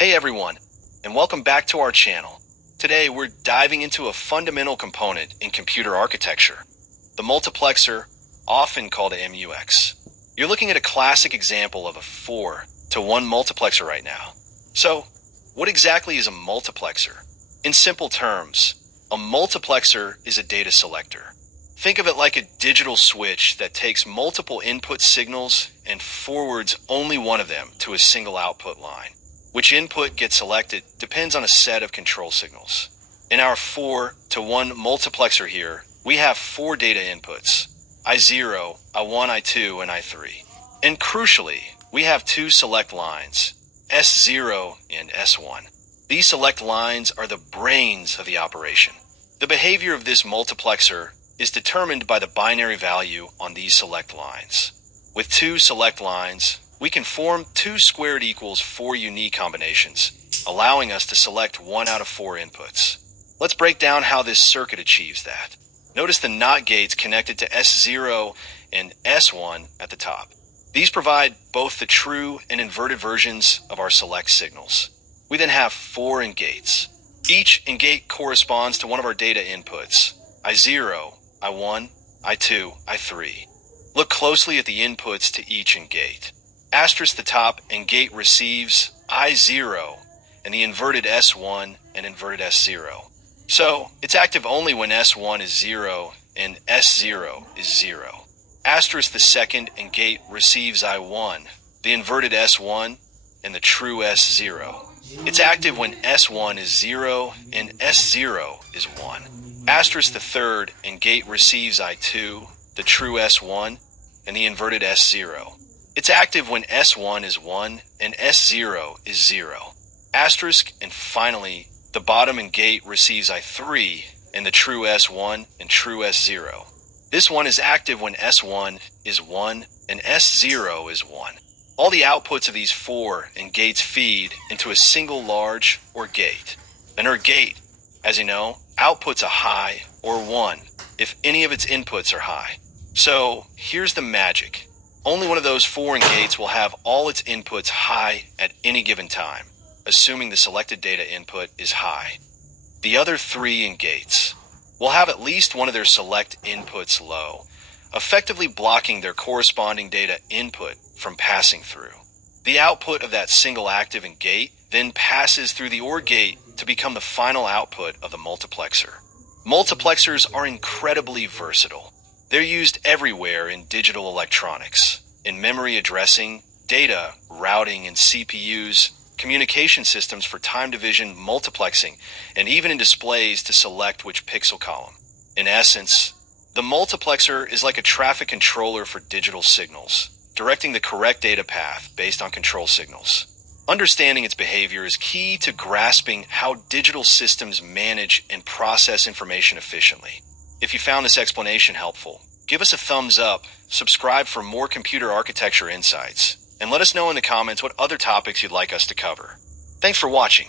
Hey everyone, and welcome back to our channel. Today we're diving into a fundamental component in computer architecture, the multiplexer, often called a MUX. You're looking at a classic example of a 4-to-1 multiplexer right now. So, what exactly is a multiplexer? In simple terms, a multiplexer is a data selector. Think of it like a digital switch that takes multiple input signals and forwards only one of them to a single output line. Which input gets selected depends on a set of control signals. In our 4-to-1 multiplexer here, we have 4 data inputs, I0, I1, I2, and I3. And crucially, we have 2 select lines, S0 and S1. These select lines are the brains of the operation. The behavior of this multiplexer is determined by the binary value on these select lines. With 2 select lines, we can form 2 squared equals 4 unique combinations, allowing us to select 1 out of 4 inputs. Let's break down how this circuit achieves that. Notice the NOT gates connected to S0 and S1 at the top. These provide both the true and inverted versions of our select signals. We then have 4 AND gates. Each AND gate corresponds to one of our data inputs, I0, I1, I2, I3. Look closely at the inputs to each AND gate. Asterisk the top AND gate receives I0 and the inverted S1 and inverted S0. So, it's active only when S1 is 0 and S0 is 0. Asterisk the second AND gate receives I1, the inverted S1, and the true S0. It's active when S1 is 0 and S0 is 1. Asterisk the third AND gate receives I2, the true S1, and the inverted S0. It's active when S1 is 1 and S0 is 0. Asterisk, and finally, the bottom AND gate receives I3 and the true S1 and true S0. This one is active when S1 is 1 and S0 is 1. All the outputs of these 4 AND gates feed into a single large OR gate. An OR gate, as you know, outputs a high or 1 if any of its inputs are high. So here's the magic. Only one of those 4 AND gates will have all its inputs high at any given time, assuming the selected data input is high. The other 3 AND gates will have at least one of their select inputs low, effectively blocking their corresponding data input from passing through. The output of that single active AND gate then passes through the OR gate to become the final output of the multiplexer. Multiplexers are incredibly versatile. They're used everywhere in digital electronics, in memory addressing, data, routing, and CPUs, communication systems for time division, multiplexing, and even in displays to select which pixel column. In essence, the multiplexer is like a traffic controller for digital signals, directing the correct data path based on control signals. Understanding its behavior is key to grasping how digital systems manage and process information efficiently. If you found this explanation helpful, give us a thumbs up, subscribe for more computer architecture insights, and let us know in the comments what other topics you'd like us to cover. Thanks for watching.